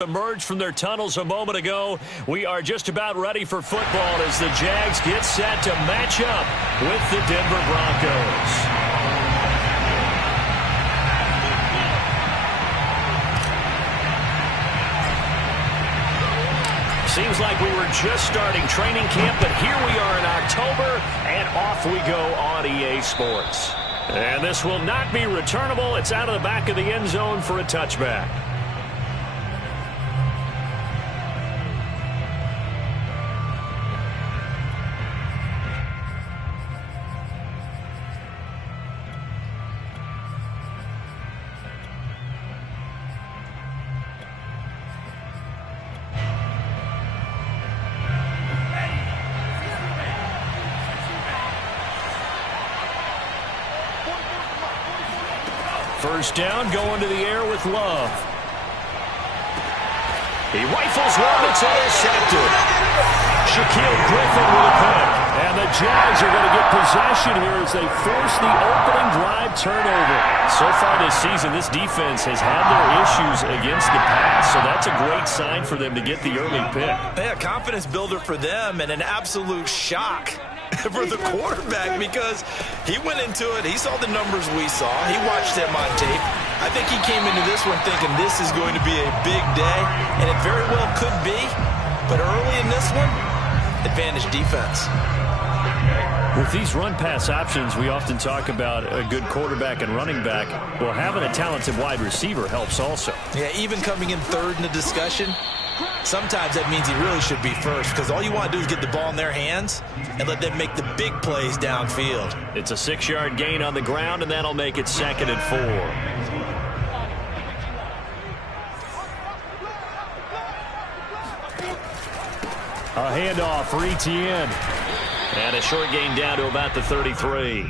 Emerged from their tunnels a moment ago. We are just about ready for football as the Jags get set to match up with the Denver Broncos. Seems like we were just starting training camp, but here we are in October, and off we go on EA Sports. And this will not be returnable. It's out of the back of the end zone for a touchback. First down, going to the air with Love. He rifles one that's intercepted. Shaquille Griffin with a pick. And the Jags are going to get possession here as they force the opening drive turnover. So far this season, this defense has had their issues against the pass, so that's a great sign for them to get the early pick. Yeah, confidence builder for them and an absolute shock for the quarterback because he went into it. He saw the numbers we saw. He watched them on tape. I think he came into this one thinking this is going to be a big day, and it very well could be. But early in this one, advantage defense. With these run-pass options, we often talk about a good quarterback and running back. Well, having a talented wide receiver helps also. Yeah, even coming in third in the discussion, sometimes that means he really should be first because all you want to do is get the ball in their hands and let them make the big plays downfield. It's a 6-yard gain on the ground, and that'll make it 2nd and 4. A handoff for Etienne. And a short gain down to about the 33.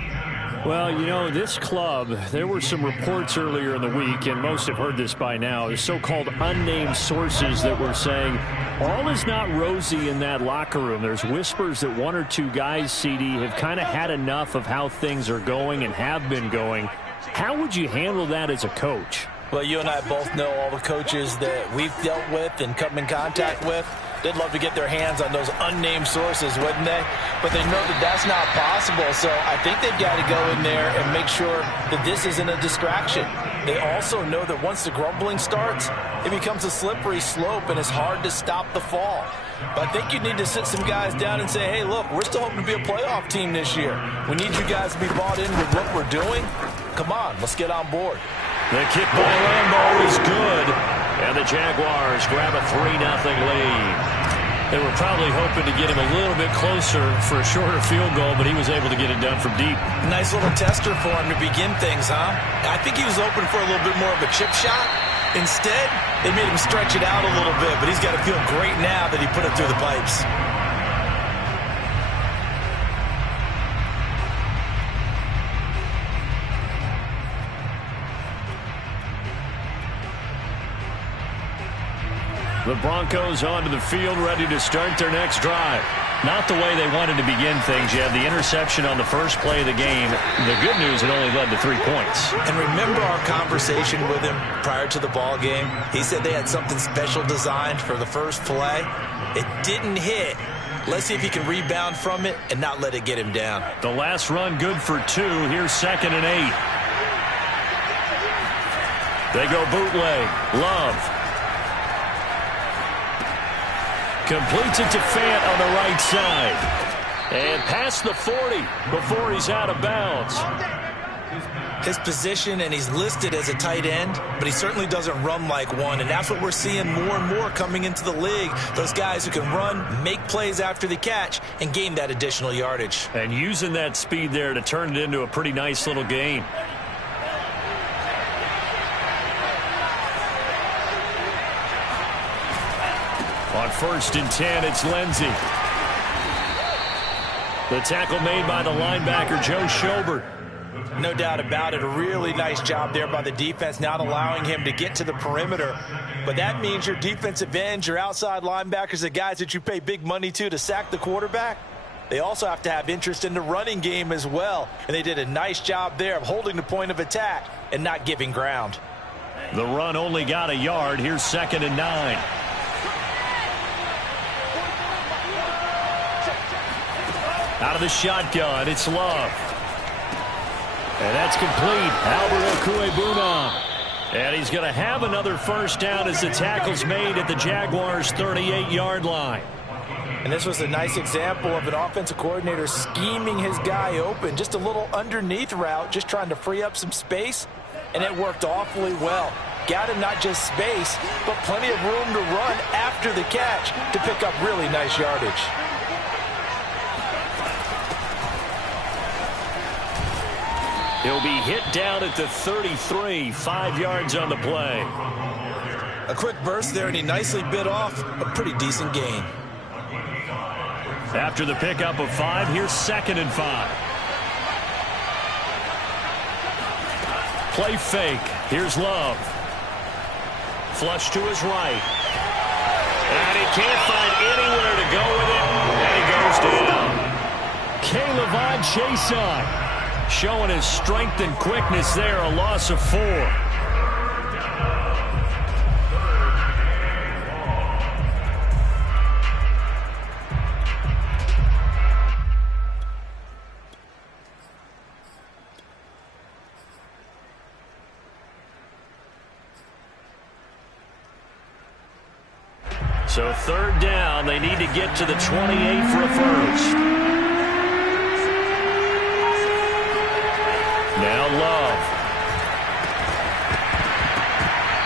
Well, you know, this club, there were some reports earlier in the week, and most have heard this by now, the so-called unnamed sources that were saying all is not rosy in that locker room. There's whispers that one or two guys, CD, have kind of had enough of how things are going and have been going. How would you handle that as a coach? Well, you and I both know all the coaches that we've dealt with and come in contact with. They'd love to get their hands on those unnamed sources, wouldn't they? But they know that that's not possible, so I think they've got to go in there and make sure that this isn't a distraction. They also know that once the grumbling starts, it becomes a slippery slope, and it's hard to stop the fall. But I think you need to sit some guys down and say, hey, look, we're still hoping to be a playoff team this year. We need you guys to be bought in with what we're doing. Come on, let's get on board. The kick by Lambeau is good, and the Jaguars grab a 3-0 lead. They were probably hoping to get him a little bit closer for a shorter field goal, but he was able to get it done from deep. Nice little tester for him to begin things, huh? I think he was open for a little bit more of a chip shot. Instead, they made him stretch it out a little bit, but he's got to feel great now that he put it through the pipes. The Broncos onto the field, ready to start their next drive. Not the way they wanted to begin things. You have the interception on the first play of the game. The good news, it only led to 3 points. And remember our conversation with him prior to the ball game? He said they had something special designed for the first play. It didn't hit. Let's see if he can rebound from it and not let it get him down. The last run good for 2. Here's 2nd and 8. They go bootleg. Love. Completes it to Fant on the right side. And past the 40 before he's out of bounds. His position, and he's listed as a tight end, but he certainly doesn't run like one, and that's what we're seeing more and more coming into the league. Those guys who can run, make plays after the catch, and gain that additional yardage. And using that speed there to turn it into a pretty nice little gain. On 1st and 10, it's Lindsey. The tackle made by the linebacker, Joe Schobert. No doubt about it. A really nice job there by the defense, not allowing him to get to the perimeter. But that means your defensive ends, your outside linebackers, the guys that you pay big money to sack the quarterback, they also have to have interest in the running game as well. And they did a nice job there of holding the point of attack and not giving ground. The run only got a yard. Here's 2nd and 9. Out of the shotgun, it's Love. And that's complete. Albert Okwuegbunam. And he's going to have another first down as the tackle's made at the Jaguars' 38-yard line. And this was a nice example of an offensive coordinator scheming his guy open. Just a little underneath route, just trying to free up some space. And it worked awfully well. Got him not just space, but plenty of room to run after the catch to pick up really nice yardage. He'll be hit down at the 33, 5 yards on the play. A quick burst there, and he nicely bit off a pretty decent gain. After the pickup of 5, here's 2nd and 5. Play fake. Here's Love. Flush to his right. And he can't find anywhere to go with it. And he goes down. K'Lavon Chaisson showing his strength and quickness there. A loss of 4. So 3rd down, they need to get to the 28 for a first. Now Love.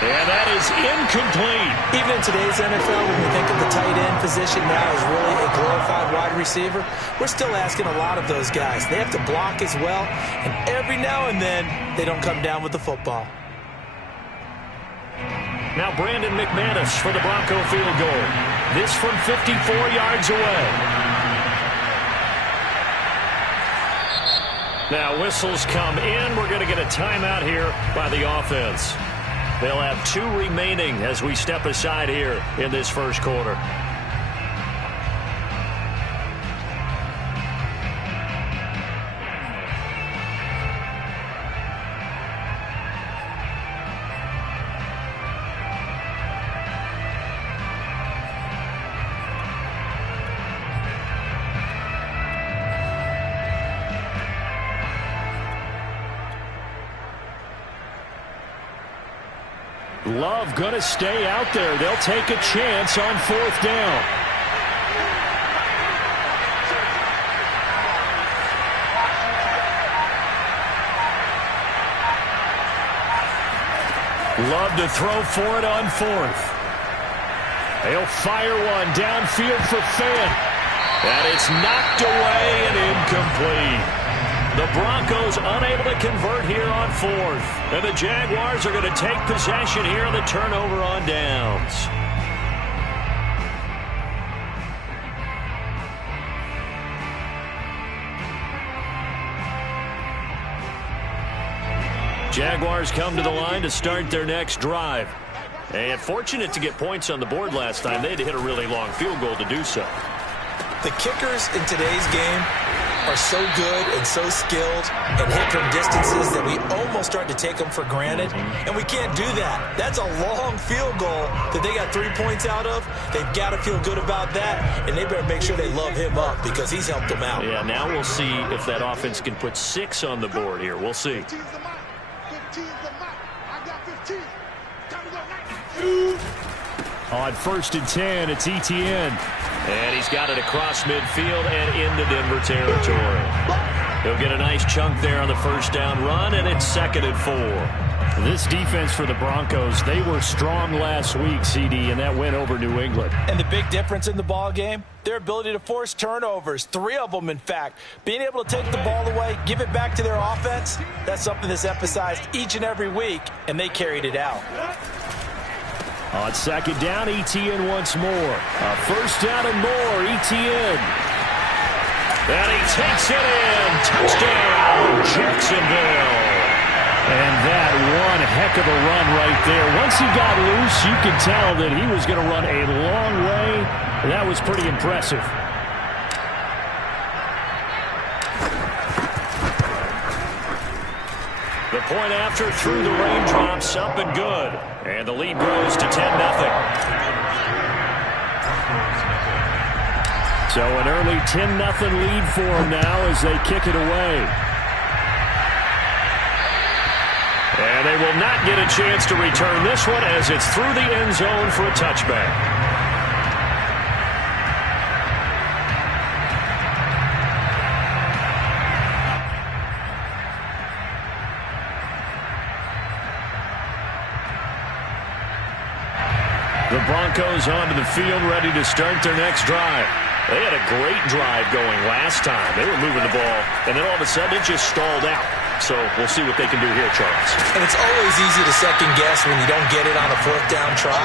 And that is incomplete. Even in today's NFL, when we think of the tight end position now as really a glorified wide receiver, we're still asking a lot of those guys. They have to block as well, and every now and then, they don't come down with the football. Now Brandon McManus for the Bronco field goal. This from 54 yards away. Now whistles come in. We're going to get a timeout here by the offense. They'll have 2 remaining as we step aside here in this first quarter. Love going to stay out there. They'll take a chance on 4th down. Love to throw for it on 4th. They'll fire one downfield for Finn. And it's knocked away and incomplete. The Broncos unable to convert here on 4th. And the Jaguars are going to take possession here on the turnover on downs. Jaguars come to the line to start their next drive. And fortunate to get points on the board last time. They had to hit a really long field goal to do so. The kickers in today's game are so good and so skilled and hit from distances that we almost start to take them for granted, and we can't do that. That's a long field goal that they got 3 points out of. They've got to feel good about that, and they better make sure they love him up because he's helped them out. Yeah, now we'll see if that offense can put 6 on the board here. We'll see. On 1st and 10, it's Etienne. And he's got it across midfield and into Denver territory. He'll get a nice chunk there on the first down run, and it's 2nd and 4. This defense for the Broncos, they were strong last week, CD, and that went over New England. And the big difference in the ball game, their ability to force turnovers, 3 of them, in fact. Being able to take the ball away, give it back to their offense, that's something that's emphasized each and every week, and they carried it out. On 2nd down, Etienne once more. A first down and more, Etienne. And he takes it in. Touchdown, Jacksonville. And that one heck of a run right there. Once he got loose, you could tell that he was going to run a long way. That was pretty impressive. The point after through the raindrops, up and good. And the lead grows to 10-0. So an early 10-0 lead for them now as they kick it away. And they will not get a chance to return this one as it's through the end zone for a touchback. The Broncos onto the field, ready to start their next drive. They had a great drive going last time. They were moving the ball, and then all of a sudden it just stalled out. So we'll see what they can do here, Charles. And it's always easy to second guess when you don't get it on a fourth down try.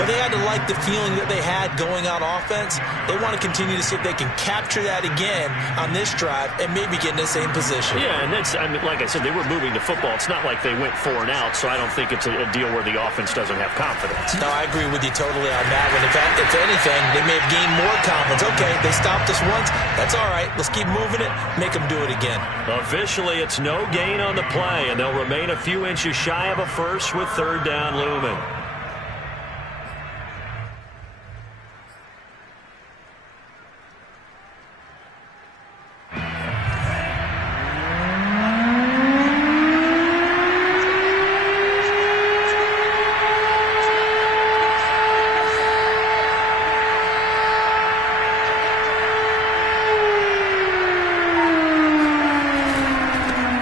But they had to like the feeling that they had going on offense. They want to continue to see if they can capture that again on this drive and maybe get in the same position. Yeah, and that's, I mean, like I said, they were moving the football. It's not like they went 4 and out, so I don't think it's a deal where the offense doesn't have confidence. No, I agree with you totally on that one. In fact, if anything, they may have gained more confidence. Okay, they stopped us once. That's all right. Let's keep moving it. Make them do it again. Officially, it's no gain on the play, and they'll remain a few inches shy of a first with third down looming.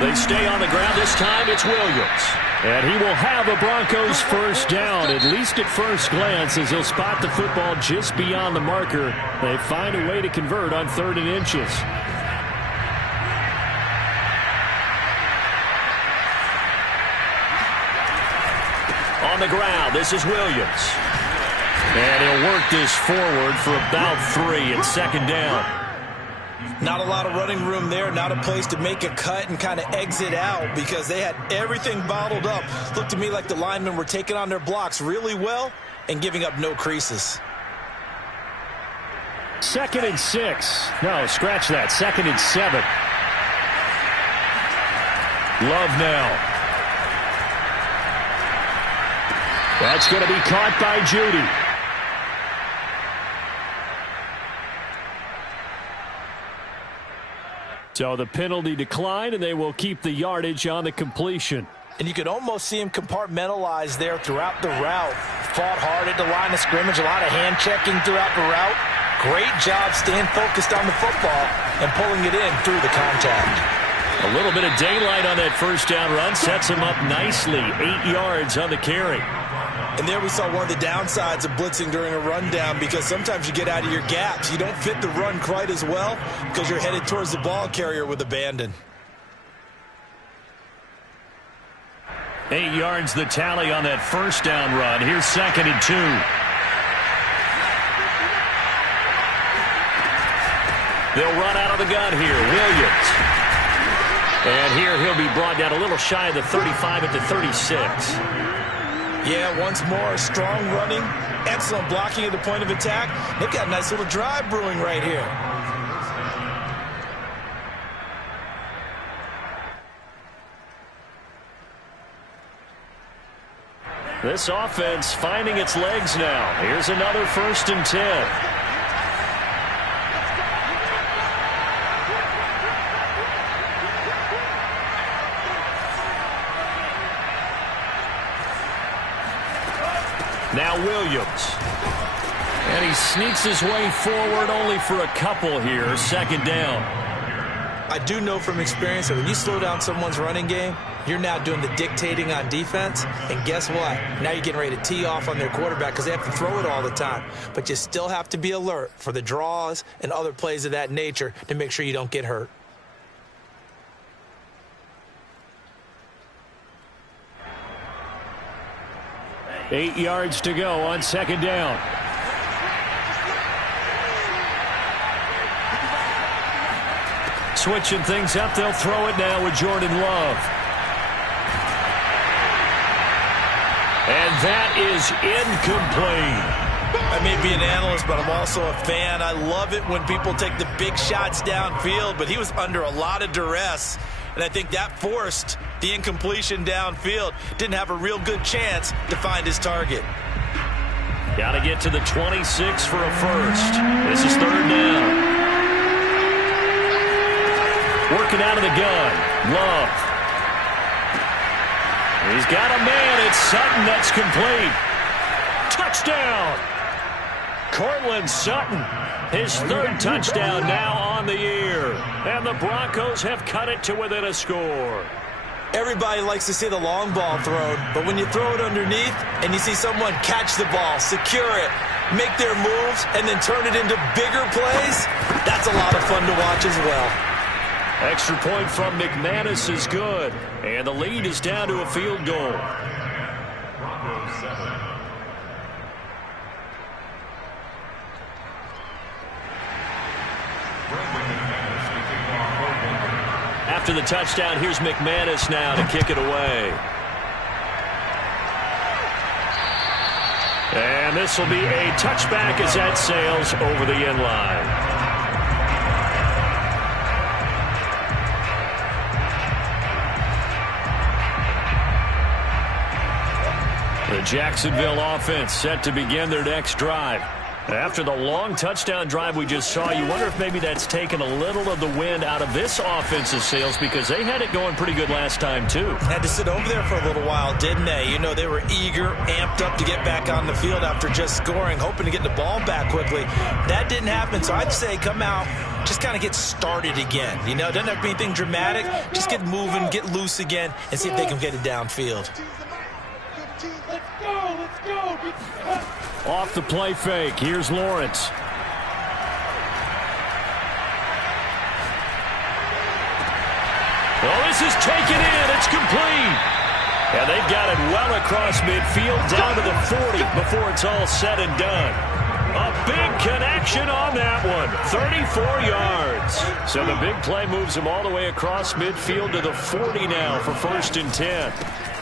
They stay on the ground. This time it's Williams. And he will have a Broncos first down, at least at first glance, as he'll spot the football just beyond the marker. They find a way to convert on 3rd and inches. On the ground, this is Williams. And he'll work this forward for about 3 at 2nd down. Not a lot of running room there, not a place to make a cut and kind of exit out because they had everything bottled up. Looked to me like the linemen were taking on their blocks really well and giving up no creases. 2nd and 6. No, scratch that. 2nd and 7. Love now. That's going to be caught by Judy. So the penalty declined, and they will keep the yardage on the completion. And you could almost see him compartmentalize there throughout the route. Fought hard at the line of scrimmage, a lot of hand checking throughout the route. Great job staying focused on the football and pulling it in through the contact. A little bit of daylight on that first down run sets him up nicely. 8 yards on the carry. And there we saw one of the downsides of blitzing during a rundown because sometimes you get out of your gaps. You don't fit the run quite as well because you're headed towards the ball carrier with abandon. 8 yards the tally on that first down run. Here's 2nd and 2. They'll run out of the gun here. Williams. And here he'll be brought down a little shy of the 35 at the 36. Yeah, once more, strong running, excellent blocking at the point of attack. They've got a nice little drive brewing right here. This offense finding its legs now. Here's another 1st and 10. Now Williams. And he sneaks his way forward only for a couple here. 2nd down. I do know from experience that when you slow down someone's running game, you're now doing the dictating on defense. And guess what? Now you're getting ready to tee off on their quarterback because they have to throw it all the time. But you still have to be alert for the draws and other plays of that nature to make sure you don't get hurt. Eight yards to go on 2nd down. Switching things up, they'll throw it now with Jordan Love. And that is incomplete. I may be an analyst, but I'm also a fan. I love it when people take the big shots downfield, but he was under a lot of duress. and I think that forced the incompletion downfield. Didn't have a real good chance to find his target. Got to get to the 26 for a first. This is third down. Working out of the gun. Love. He's got a man. It's Sutton. That's complete. Touchdown. Cortland Sutton. His third touchdown now on the year. And the Broncos have cut it to within a score. Everybody likes to see the long ball thrown, but when you throw it underneath and you see someone catch the ball, secure it, make their moves, and then turn it into bigger plays, that's a lot of fun to watch as well. Extra point from McManus is good, and the lead is down to a field goal. After the touchdown, here's McManus now to kick it away. And this will be a touchback as that sails over the end line. The Jacksonville offense set to begin their next drive. After the long touchdown drive we just saw, you wonder if maybe that's taken a little of the wind out of this offense's sails, because they had it going pretty good last time, too. Had to sit over there for a little while, didn't they? You know, they were eager, amped up to get back on the field after just scoring, hoping to get the ball back quickly. That didn't happen, so I'd say come out, just kind of get started again. You know, doesn't have to be anything dramatic. Just get moving, get loose again, and see if they can get it downfield. Let's go. Off the play fake, here's Lawrence. Well, this is taken in. It's complete. And they've got it well across midfield down to the 40 before it's all said and done. A big connection on that one. 34 yards. So the big play moves him all the way across midfield to the 40 now for 1st and 10.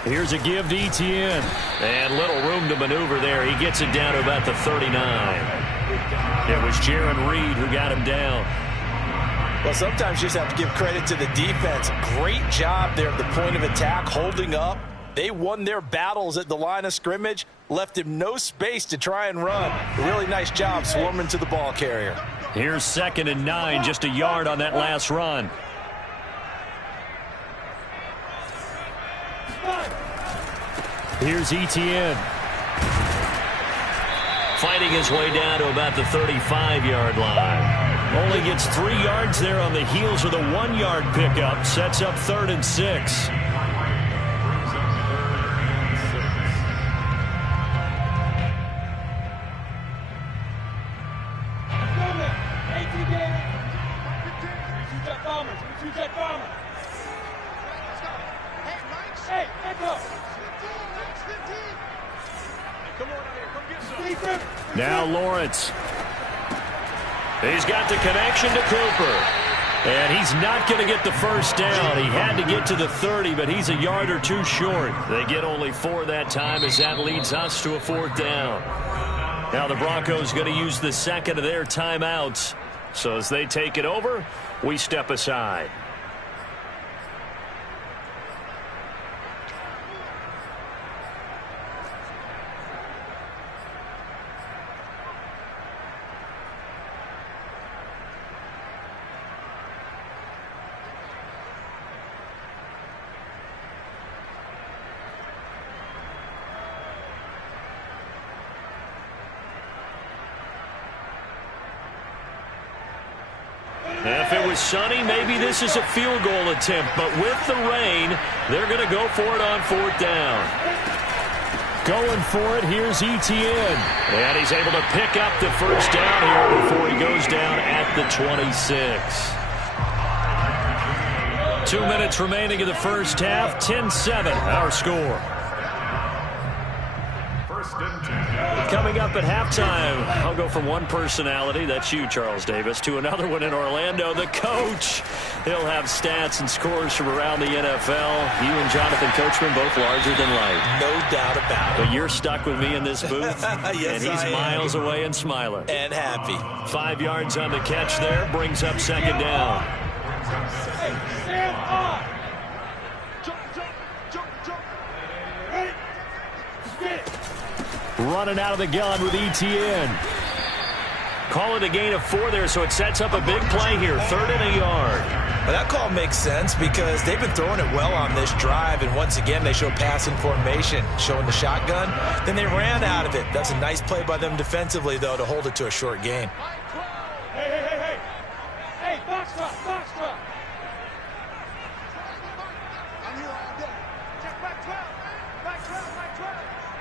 Here's a give to Etienne. And little room to maneuver there. He gets it down to about the 39. It was Jaron Reed who got him down. Well, sometimes you just have to give credit to the defense. Great job there at the point of attack, holding up. They won their battles at the line of scrimmage, left him no space to try and run. A really nice job swarming to the ball carrier. Here's 2nd and 9, just a yard on that last run. Here's Etienne. Fighting his way down to about the 35-yard line. Only gets 3 yards there on the heels of the 1-yard pickup. Sets up 3rd and 6. Now Lawrence. He's got the connection to Cooper. And he's not going to get the first down. He had to get to the 30, but he's a yard or two short. They get only 4 that time as that leads us to a 4th down. Now the Broncos going to use the second of their timeouts. So as they take it over, we step aside. If it was sunny, maybe this is a field goal attempt. But with the rain, they're going to go for it on 4th down. Going for it, here's Etienne. And he's able to pick up the first down here before he goes down at the 26. 2 minutes remaining in the first half. 10-7, our score. Coming up at halftime, I'll go from one personality, that's you, Charles Davis, to another one in Orlando, the coach. He'll have stats and scores from around the NFL. You and Jonathan Coachman, both larger than life. No doubt about it. But you're stuck with me in this booth, yes, and he's miles away and smiling. And happy. 5 yards on the catch there, brings up 2nd down. Hey, stand up. running out of the gun with ETN. Call it a gain of 4 there, so it sets up a big play here. 3rd and a yard. Well, that call makes sense because they've been throwing it well on this drive, and once again they show passing formation, showing the shotgun. Then they ran out of it. That's a nice play by them defensively, though, to hold it to a short gain. Hey, box truck, box truck. I'm here all day. Check back 12, back 12, back 12.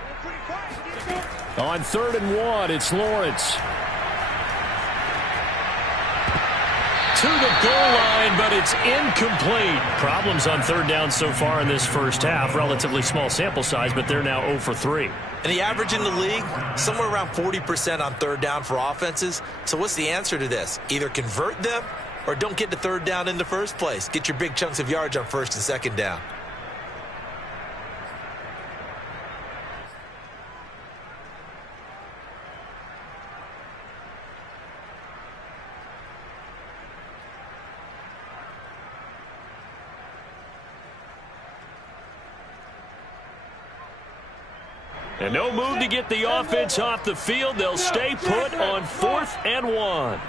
We're pretty quiet. On 3rd and 1, it's Lawrence. To the goal line, but it's incomplete. Problems on 3rd down so far in this first half. Relatively small sample size, but they're now 0 for 3. And the average in the league, somewhere around 40% on 3rd down for offenses. So what's the answer to this? Either convert them or don't get to 3rd down in the first place. Get your big chunks of yards on 1st and 2nd down. And no move to get the offense off the field. They'll stay put on 4th and 1.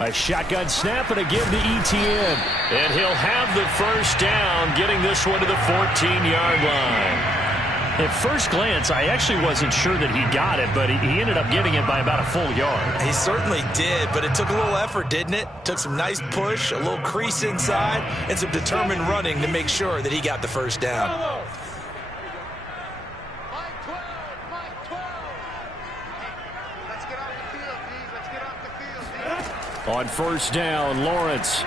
A shotgun snap and a give to ETN. And he'll have the first down, getting this one to the 14-yard line. At first glance, I actually wasn't sure that he got it, but he ended up getting it by about a full yard. He certainly did, but it took a little effort, didn't it? Took some nice push, a little crease inside, and some determined running to make sure that he got the first down. On 1st down, Lawrence.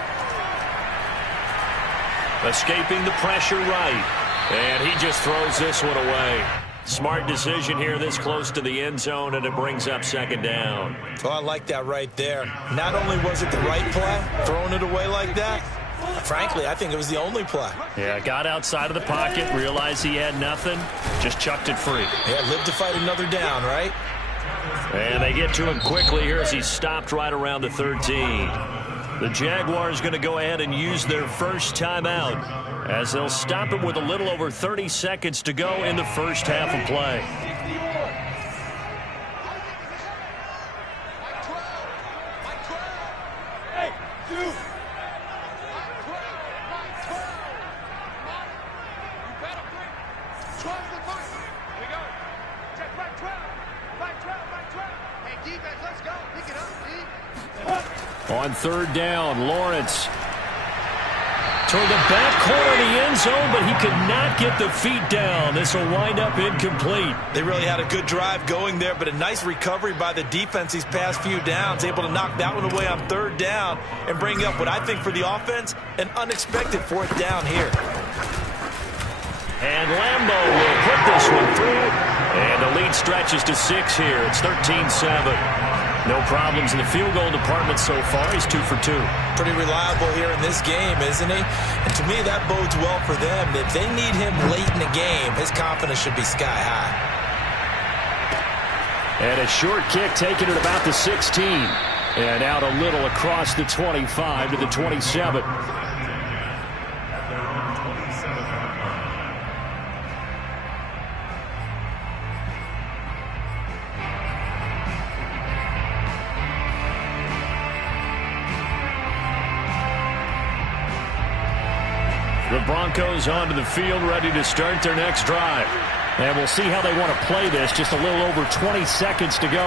Escaping the pressure right. And he just throws this one away. Smart decision here this close to the end zone, and it brings up 2nd down. Oh, I like that right there. Not only was it the right play, throwing it away like that, frankly, I think it was the only play. Yeah, got outside of the pocket, realized he had nothing, just chucked it free. Yeah, live to fight another down, right? And they get to him quickly here as he's stopped right around the 13. The Jaguars going to go ahead and use their first timeout as they'll stop him with a little over 30 seconds to go in the first half of play. On 3rd down, Lawrence toward the back corner of the end zone, but he could not get the feet down. This will wind up incomplete. They really had a good drive going there, but a nice recovery by the defense these past few downs, able to knock that one away on 3rd down and bring up what I think for the offense, an unexpected 4th down here. And Lambo will put this one through, and the lead stretches to 6 here. It's 13-7. No problems in the field goal department so far. He's 2 for 2. Pretty reliable here in this game, isn't he? And to me, that bodes well for them. If they need him late in the game, his confidence should be sky high. And a short kick taken at about the 16. And out a little across the 25 to the 27. The Broncos onto the field, ready to start their next drive. And we'll see how they want to play this. Just a little over 20 seconds to go.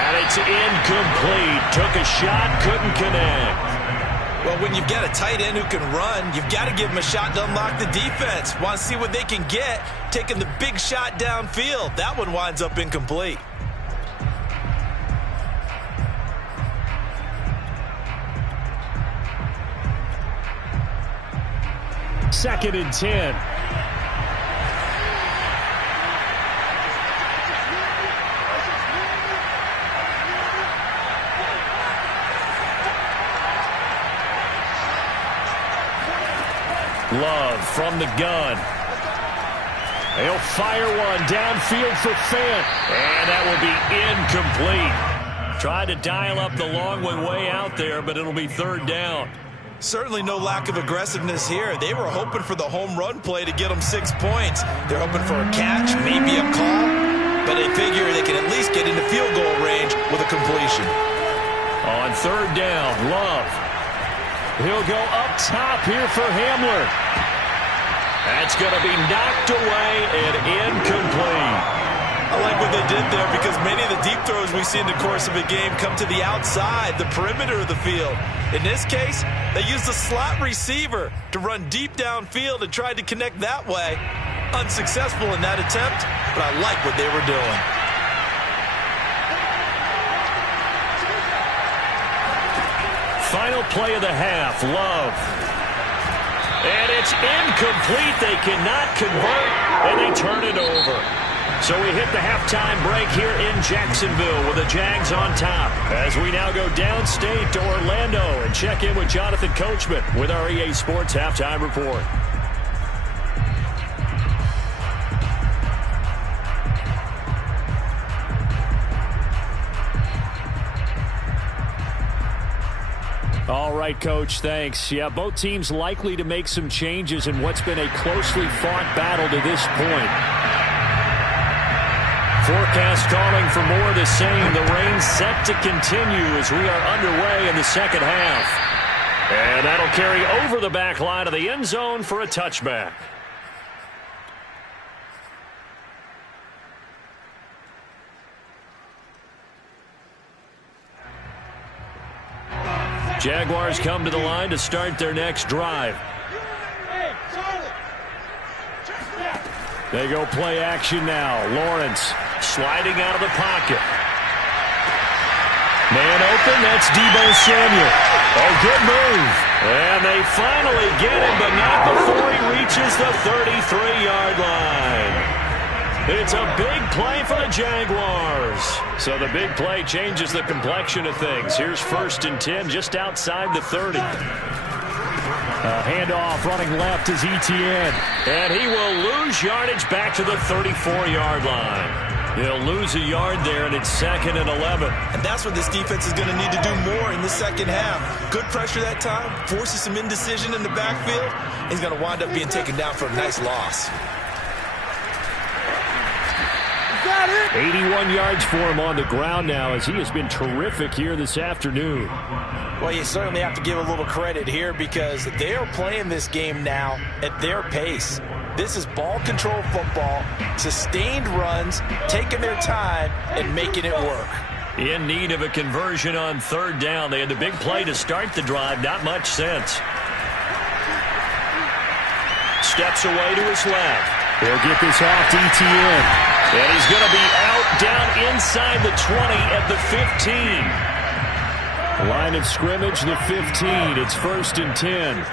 And it's incomplete. Took a shot, couldn't connect. Well, when you've got a tight end who can run, you've got to give him a shot to unlock the defense. Want to see what they can get, taking the big shot downfield. That one winds up incomplete. Second and 10. Love from the gun. He'll fire one downfield for Fant. And that will be incomplete. Tried to dial up the long way out there, but it'll be 3rd down. Certainly no lack of aggressiveness here. They were hoping for the home run play to get them 6 points. They're hoping for a catch, maybe a call, but they figure they can at least get into field goal range with a completion. On third down, Love. He'll go up top here for Hamler. That's going to be knocked away and incomplete. I like what they did there because many of the deep throws we see in the course of a game come to the outside, the perimeter of the field. In this case, they used a slot receiver to run deep downfield and tried to connect that way. Unsuccessful in that attempt, but I like what they were doing. Final play of the half, Love. And it's incomplete. They cannot convert, and they turn it over. So we hit the halftime break here in Jacksonville with the Jags on top. As we now go downstate to Orlando and check in with Jonathan Coachman with our EA Sports Halftime Report. All right, Coach, thanks. Yeah, both teams likely to make some changes in what's been a closely fought battle to this point. Forecast calling for more of the same. The rain set to continue as we are underway in the second half. And that'll carry over the back line of the end zone for a touchback. Jaguars come to the line to start their next drive. They go play action now. Lawrence sliding out of the pocket. Man open, that's Deebo Samuel. Oh, good move. And they finally get him, but not before he reaches the 33-yard line. It's a big play for the Jaguars. So the big play changes the complexion of things. Here's 1st and 10 just outside the 30. Handoff running left is Etienne. And he will lose yardage back to the 34-yard line. He'll lose a yard there, and it's 2nd and 11. And that's what this defense is going to need to do more in the second half. Good pressure that time, forces some indecision in the backfield. He's going to wind up being taken down for a nice loss. 81 yards for him on the ground now as he has been terrific here this afternoon. Well, you certainly have to give a little credit here because they are playing this game now at their pace. This is ball control football, sustained runs, taking their time and making it work. In need of a conversion on third down. They had the big play to start the drive. Not much sense. Steps away to his left. He'll get this off to Etienne. And he's going to be out down inside the 20 at the 15. Line of scrimmage, the 15. It's 1st and 10.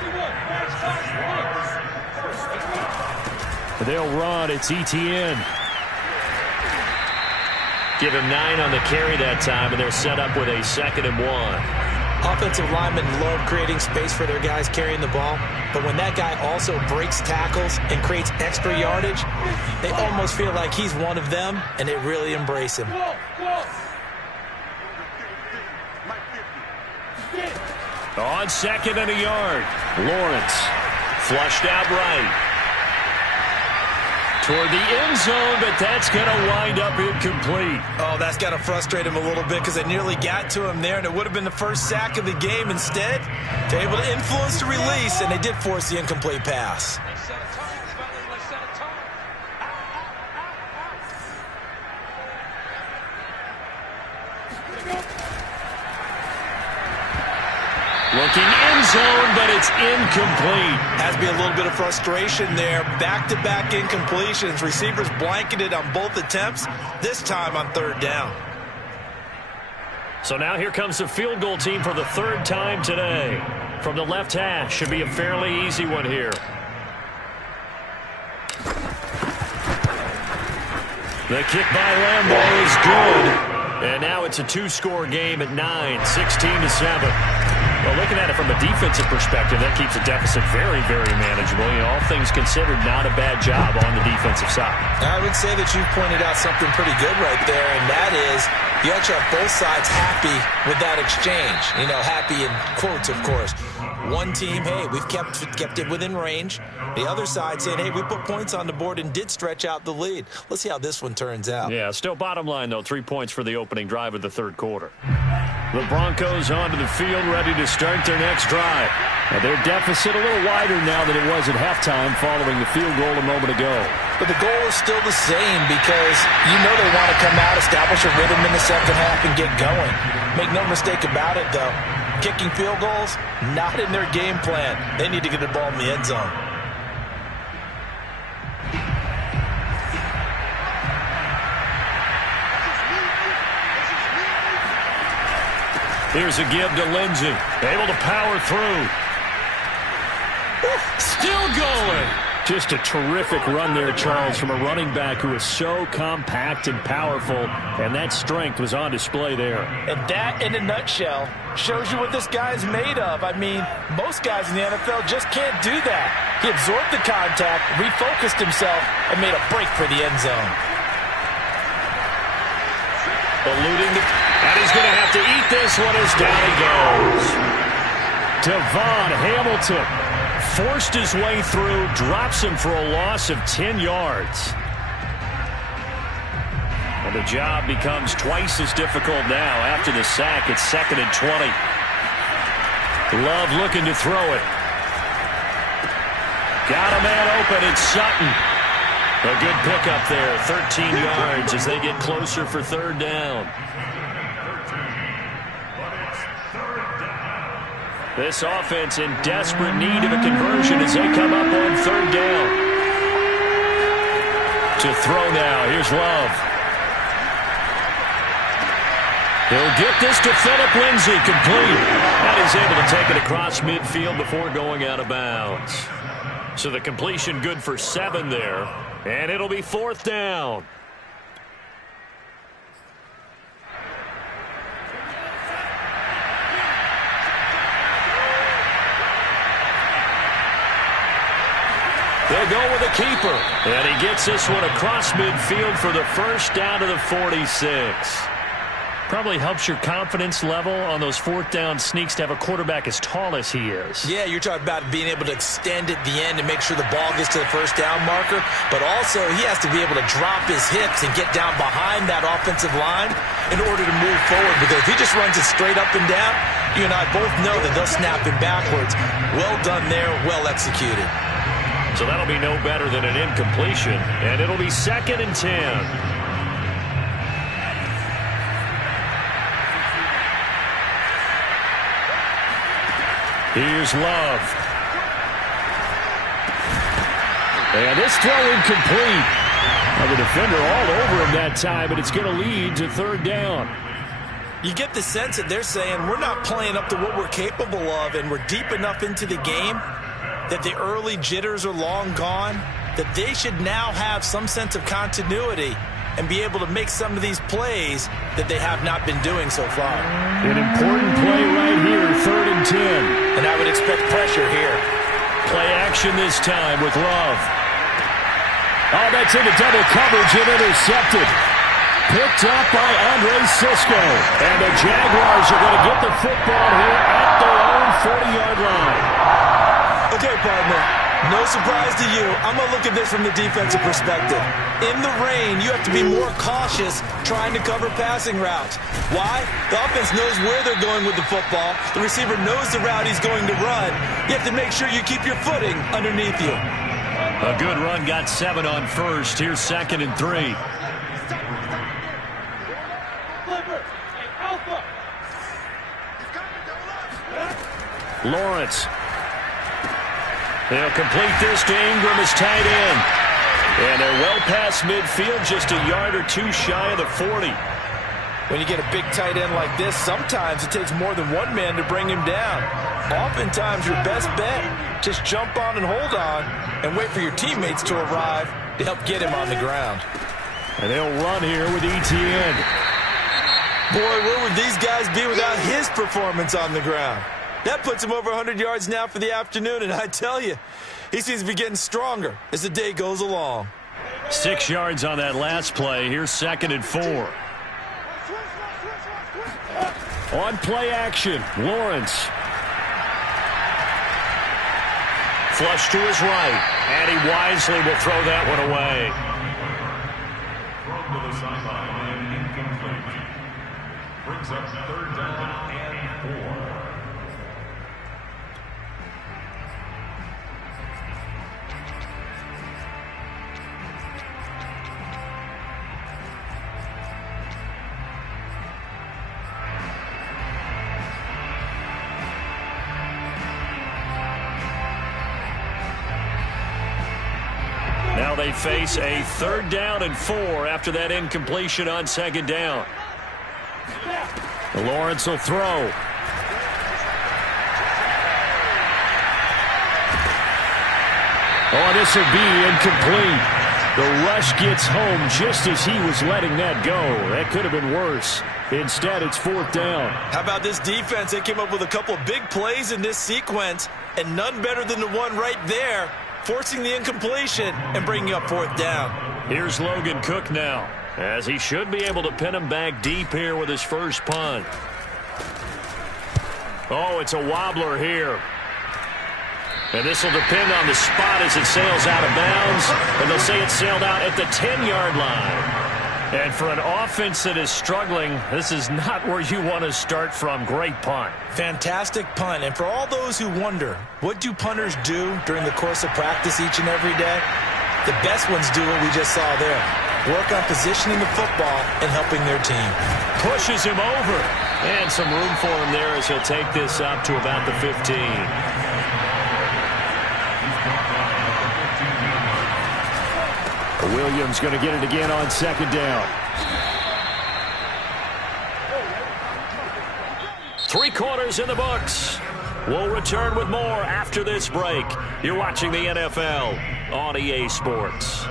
They'll run. It's Etienne. Give him 9 on the carry that time, and they're set up with a 2nd and 1. Offensive linemen love creating space for their guys carrying the ball, but when that guy also breaks tackles and creates extra yardage, they almost feel like he's one of them, and they really embrace him. On 2nd and a yard, Lawrence flushed out right. Toward the end zone, but that's going to wind up incomplete. Oh, that's got to frustrate him a little bit because they nearly got to him there, and it would have been the first sack of the game. Instead, they're able to influence the release, and they did force the incomplete pass. Looking end zone, but it's incomplete. Has to be a little bit of frustration there. Back-to-back incompletions. Receivers blanketed on both attempts, this time on third down. So now here comes the field goal team for the 3rd time today. From the left hash, should be a fairly easy one here. The kick by Lambeau is good. And now it's a 2-score game at 9, 16-7. Well, looking at it from a defensive perspective, that keeps the deficit very, very manageable. All things considered, not a bad job on the defensive side. I would say that you've pointed out something pretty good right there, and that is you actually have both sides happy with that exchange. Happy in quotes, of course. One team, hey, we've kept it within range. The other side saying, hey, we put points on the board and did stretch out the lead. Let's see how this one turns out. Yeah, still bottom line, though, 3 points for the opening drive of the third quarter. The Broncos onto the field, ready to start their next drive. Now, their deficit a little wider now than it was at halftime following the field goal a moment ago. But the goal is still the same because they want to come out, establish a rhythm in the second half, and get going. Make no mistake about it, though. Kicking field goals, not in their game plan. They need to get the ball in the end zone. Here's a give to Lindsey. Able to power through. Still going. Just a terrific run there, Charles, from a running back who is so compact and powerful, and that strength was on display there. And that, in a nutshell, shows you what this guy's made of. I mean, most guys in the NFL just can't do that. He absorbed the contact, refocused himself, and made a break for the end zone. Eluding the... And he's going to have to eat this one as down he goes. Devon Hamilton forced his way through, drops him for a loss of 10 yards. And the job becomes twice as difficult now after the sack. It's 2nd and 20. Love looking to throw it. Got a man open, it's Sutton. A good pickup there, 13 yards as they get closer for third down. This offense in desperate need of a conversion as they come up on third down. To throw now, here's Love. He'll get this to Phillip Lindsay, complete. And he's able to take it across midfield before going out of bounds. So the completion good for 7 there. And it'll be 4th down. They'll go with a keeper. And he gets this one across midfield for the first down to the 46. Probably helps your confidence level on those 4th down sneaks to have a quarterback as tall as he is. Yeah, you're talking about being able to extend at the end and make sure the ball gets to the first down marker. But also, he has to be able to drop his hips and get down behind that offensive line in order to move forward. Because if he just runs it straight up and down, you and I both know that they'll snap him backwards. Well done there, well executed. So that'll be no better than an incompletion. And it'll be 2nd and 10. Here's Love. And this throw incomplete. Now the defender all over him that time, but it's going to lead to third down. You get the sense that they're saying we're not playing up to what we're capable of, and we're deep enough into the game that the early jitters are long gone, that they should now have some sense of continuity and be able to make some of these plays that they have not been doing so far. An important play right here, 3rd and 10. And I would expect pressure here. Play action this time with Love. Oh, that's into double coverage and intercepted. Picked up by Andre Sisco. And the Jaguars are going to get the football here at their own 40-yard line. Okay, partner, no surprise to you. I'm going to look at this from the defensive perspective. In the rain, you have to be more cautious trying to cover passing routes. Why? The offense knows where they're going with the football. The receiver knows the route he's going to run. You have to make sure you keep your footing underneath you. A good run, got 7 on first. Here's 2nd and 3. Lawrence. They'll complete this to Ingram as tight end. And they're well past midfield, just a yard or two shy of the 40. When you get a big tight end like this, sometimes it takes more than one man to bring him down. Oftentimes, your best bet, just jump on and hold on and wait for your teammates to arrive to help get him on the ground. And they'll run here with Etienne. Boy, where would these guys be without his performance on the ground? That puts him over 100 yards now for the afternoon, and I tell you, he seems to be getting stronger as the day goes along. 6 yards on that last play. Here's 2nd and 4. On play action, Lawrence. Flush to his right, and he wisely will throw that one away. Thrown to the sideline and incomplete. Brings up 3rd down and 4. Now they face a 3rd down and 4 after that incompletion on 2nd down. Lawrence will throw. Oh, this will be incomplete. The rush gets home just as he was letting that go. That could have been worse. Instead, it's 4th down. How about this defense? They came up with a couple of big plays in this sequence, and none better than the one right there, forcing the incompletion and bringing up 4th down. Here's Logan Cook now, as he should be able to pin him back deep here with his first punt. Oh, it's a wobbler here. And this will depend on the spot as it sails out of bounds. And they'll say it sailed out at the 10-yard line. And for an offense that is struggling, this is not where you want to start from. Great punt. Fantastic punt. And for all those who wonder, what do punters do during the course of practice each and every day? The best ones do what we just saw there. Work on positioning the football and helping their team. Pushes him over. And some room for him there as he'll take this up to about the 15. Williams going to get it again on 2nd down. 3 quarters in the books. We'll return with more after this break. You're watching the NFL on EA Sports.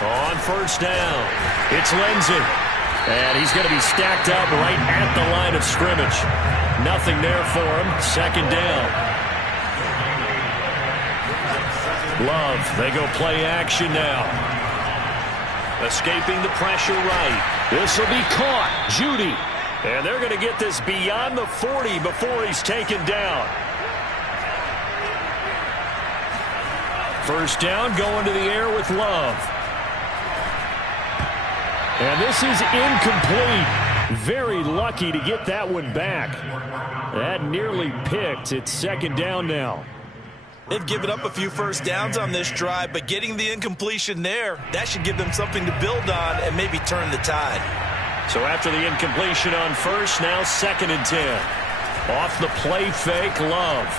On 1st down, it's Lindsey. And he's going to be stacked up right at the line of scrimmage. Nothing there for him. 2nd down. Love, they go play action now. Escaping the pressure right. This will be caught. Judy. And they're going to get this beyond the 40 before he's taken down. 1st down, going to the air with Love. And this is incomplete. Very lucky to get that one back. That nearly picked. It's 2nd down now. They've given up a few 1st downs on this drive, but getting the incompletion there, that should give them something to build on and maybe turn the tide. So after the incompletion on 1st, now 2nd and 10. Off the play fake, Love.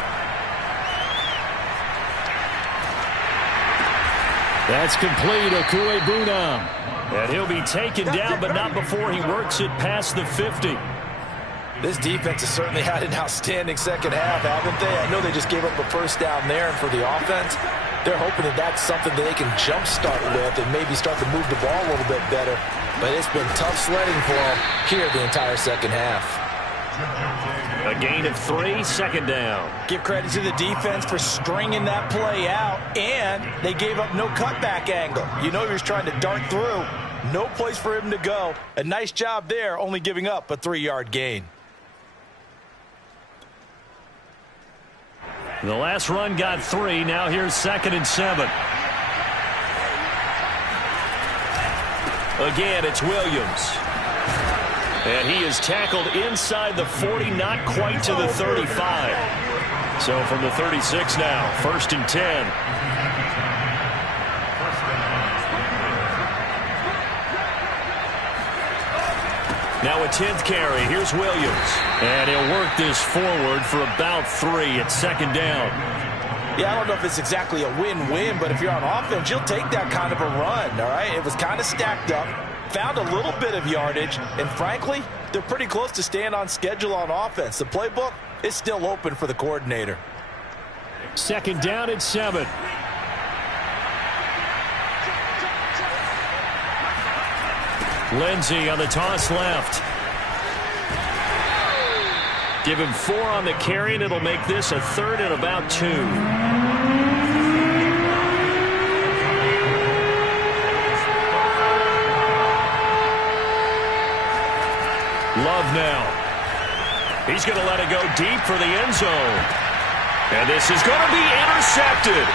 That's complete, Okuebunam. And he'll be taken down, but not before he works it past the 50. This defense has certainly had an outstanding 2nd half, haven't they? I know they just gave up a 1st down there, and for the offense, they're hoping that that's something that they can jumpstart with and maybe start to move the ball a little bit better. But it's been tough sledding for them here the entire 2nd half. A gain of 3, 2nd down. Give credit to the defense for stringing that play out, and they gave up no cutback angle. You know he was trying to dart through. No place for him to go. A nice job there, only giving up a 3-yard gain. The last run got 3. Now here's 2nd and 7. Again, it's Williams. And he is tackled inside the 40, not quite to the 35. So from the 36 now, 1st and 10. Now a 10th carry. Here's Williams. And he'll work this forward for about 3 at 2nd down. Yeah, I don't know if it's exactly a win-win, but if you're on offense, you'll take that kind of a run, all right? It was kind of stacked up. found a little bit of yardage, and frankly, they're pretty close to staying on schedule on offense. The playbook is still open for the coordinator. Second down and 7. Lindsey on the toss left. Give him 4 on the carry, and it'll make this a 3rd and about 2. Love now. He's going to let it go deep for the end zone. And this is going to be intercepted.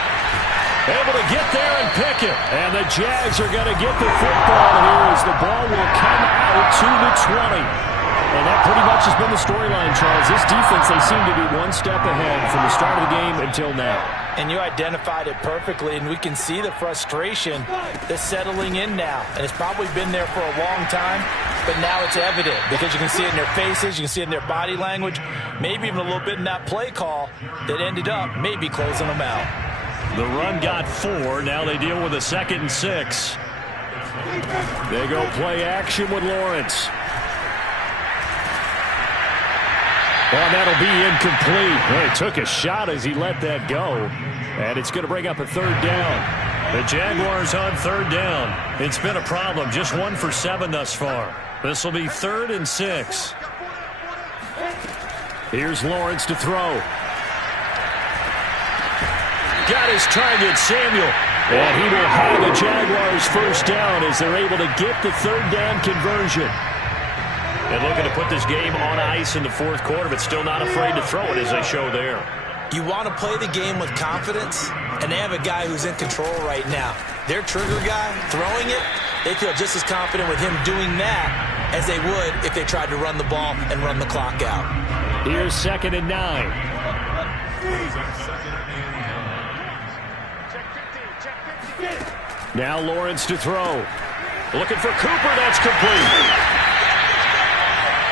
Able to get there and pick it. And the Jags are going to get the football here as the ball will come out to the 20. And that pretty much has been the storyline, Charles. This defense, they seem to be one step ahead from the start of the game until now. And you identified it perfectly, and we can see the frustration that's settling in now. And it's probably been there for a long time, but now it's evident because you can see it in their faces, you can see it in their body language, maybe even a little bit in that play call that ended up maybe closing them out. The run got 4. Now they deal with a 2nd and 6. They go play action with Lawrence. Well, that'll be incomplete. Well, he took a shot as he let that go. And it's going to bring up a 3rd down. The Jaguars on 3rd down. It's been a problem. Just 1 for 7 thus far. This will be 3rd and 6. Here's Lawrence to throw. Got his target, Samuel. And he will have the Jaguars first down as they're able to get the 3rd down conversion. And looking to put this game on ice in the 4th quarter, but still not afraid to throw it as they show there. You want to play the game with confidence, and they have a guy who's in control right now. Their trigger guy, throwing it, they feel just as confident with him doing that as they would if they tried to run the ball and run the clock out. Here's 2nd and 9. Now Lawrence to throw. Looking for Cooper, that's complete.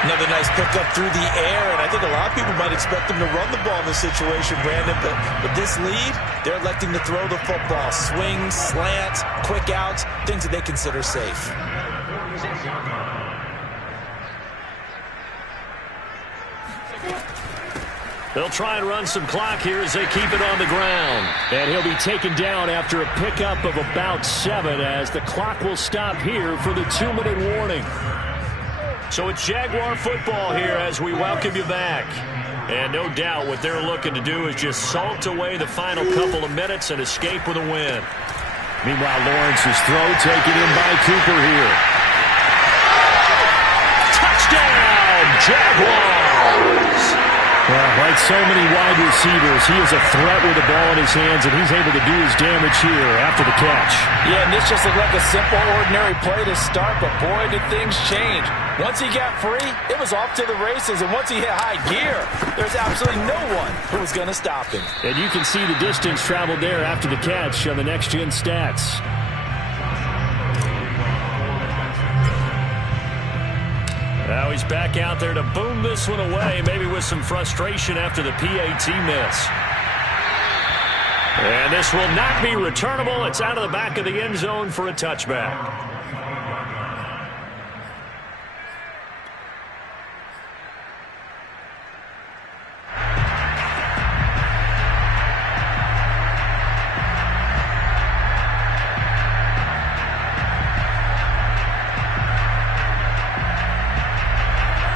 Another nice pickup through the air, and I think a lot of people might expect them to run the ball in this situation, Brandon, but with this lead, they're electing to throw the football. Swings, slants, quick outs, things that they consider safe. They'll try and run some clock here as they keep it on the ground. And he'll be taken down after a pickup of about 7 as the clock will stop here for the 2-minute warning. So it's Jaguar football here as we welcome you back. And no doubt what they're looking to do is just salt away the final couple of minutes and escape with a win. Meanwhile, Lawrence's throw taken in by Cooper here. Touchdown, Jaguars! Well, like so many wide receivers, he is a threat with the ball in his hands, and he's able to do his damage here after the catch. Yeah, and this just looked like a simple, ordinary play to start, but boy, did things change. Once he got free, it was off to the races, and once he hit high gear, there's absolutely no one who was going to stop him. And you can see the distance traveled there after the catch on the next-gen stats. Now he's back out there to boom this one away, maybe with some frustration after the PAT miss. And this will not be returnable. It's out of the back of the end zone for a touchback.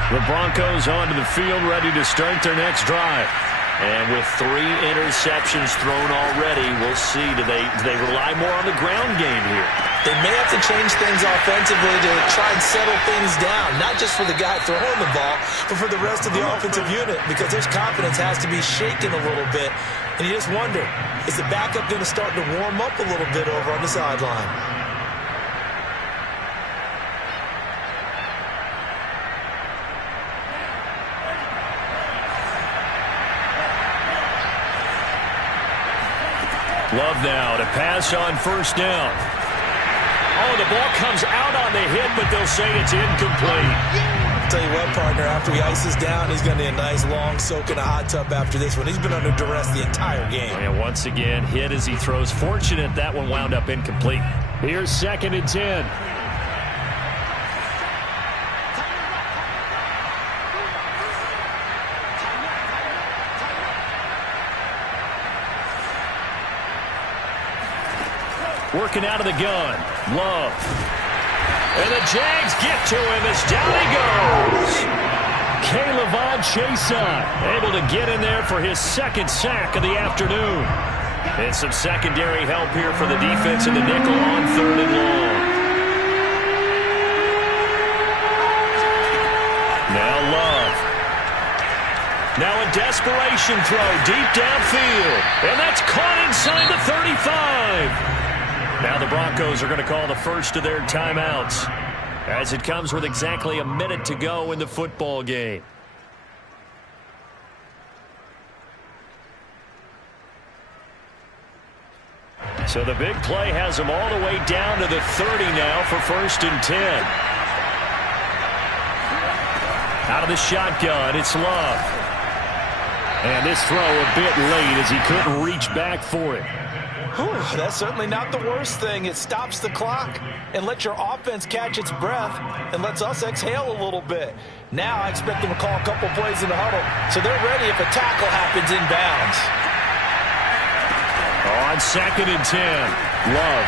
The Broncos onto the field, ready to start their next drive. And with 3 interceptions thrown already, we'll see. Do they rely more on the ground game here? They may have to change things offensively to try and settle things down, not just for the guy throwing the ball, but for the rest of the offensive unit, because their confidence has to be shaken a little bit. And you just wonder, is the backup going to start to warm up a little bit over on the sideline? Love now to pass on first down. Oh, the ball comes out on the hit, but they'll say it's incomplete. I'll tell you what, partner, after he ices down, he's going to need a nice long soak in a hot tub after this one. He's been under duress the entire game. And once again, hit as he throws. Fortunate that one wound up incomplete. Here's 2nd and 10. Working out of the gun. Love. And the Jags get to him as down he goes. K'Lavon Chaisson able to get in there for his second sack of the afternoon. And some secondary help here for the defense in the nickel on 3rd and long. Now Love. Now a desperation throw deep downfield. And that's caught inside the 35. Now the Broncos are going to call the first of their timeouts as it comes with exactly a minute to go in the football game. So the big play has them all the way down to the 30 now for 1st and 10. Out of the shotgun, it's Love. And this throw a bit late as he couldn't reach back for it. Whew, that's certainly not the worst thing. It stops the clock and lets your offense catch its breath and lets us exhale a little bit. Now I expect them to call a couple plays in the huddle so they're ready if a tackle happens inbounds. On 2nd and 10, Love.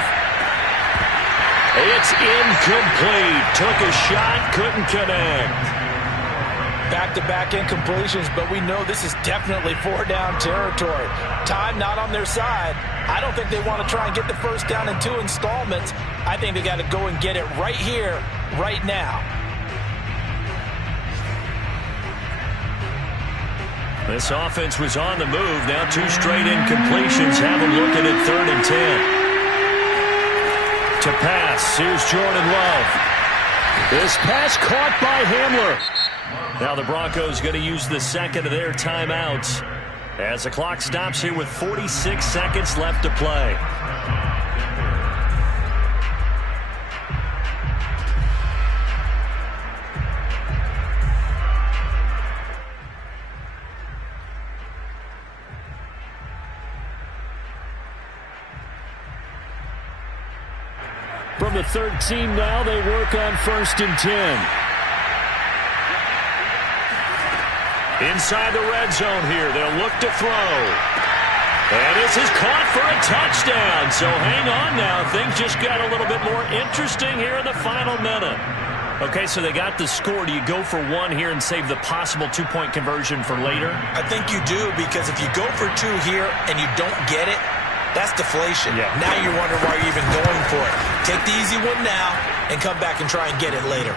It's incomplete. Took a shot, couldn't connect. Back-to-back incompletions, but we know this is definitely 4-down territory. Time not on their side. I don't think they want to try and get the first down in 2 installments. I think they got to go and get it right here, right now. This offense was on the move. Now 2 straight incompletions have them looking at 3rd and 10. To pass, here's Jordan Love. This pass caught by Hamler. Now the Broncos going to use the second of their timeouts as the clock stops here with 46 seconds left to play. From the 13 now, they work on 1st and 10. Inside the red zone here, they'll look to throw. And this is caught for a touchdown. So hang on now. Things just got a little bit more interesting here in the final minute. Okay, so they got the score. Do you go for 1 here and save the possible 2-point conversion for later? I think you do, because if you go for 2 here and you don't get it, that's deflation. Yeah. Now you're wondering why you're even going for it. Take the easy one now and come back and try and get it later.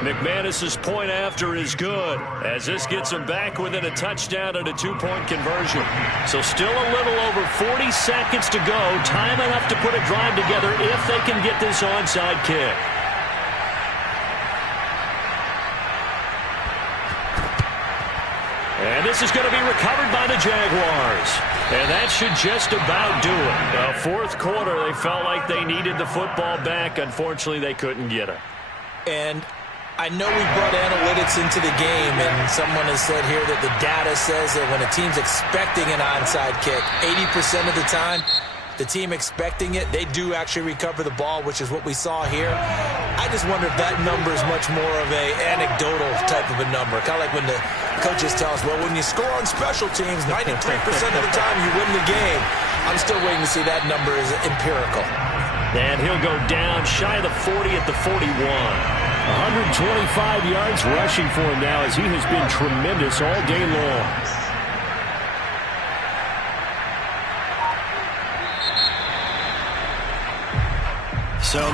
McManus's point after is good, as this gets them back within a touchdown and a 2-point conversion. So still a little over 40 seconds to go. Time enough to put a drive together if they can get this onside kick. And this is going to be recovered by the Jaguars. And that should just about do it. The 4th quarter, they felt like they needed the football back. Unfortunately, they couldn't get it. And I know we brought analytics into the game, and someone has said here that the data says that when a team's expecting an onside kick, 80% of the time, the team expecting it, they do actually recover the ball, which is what we saw here. I just wonder if that number is much more of a anecdotal type of a number. Kind of like when the coaches tell us, well, when you score on special teams, 93% of the time you win the game. I'm still waiting to see that number is empirical. And he'll go down shy of the 40 at the 41. 125 yards rushing for him now, as he has been tremendous all day long. So this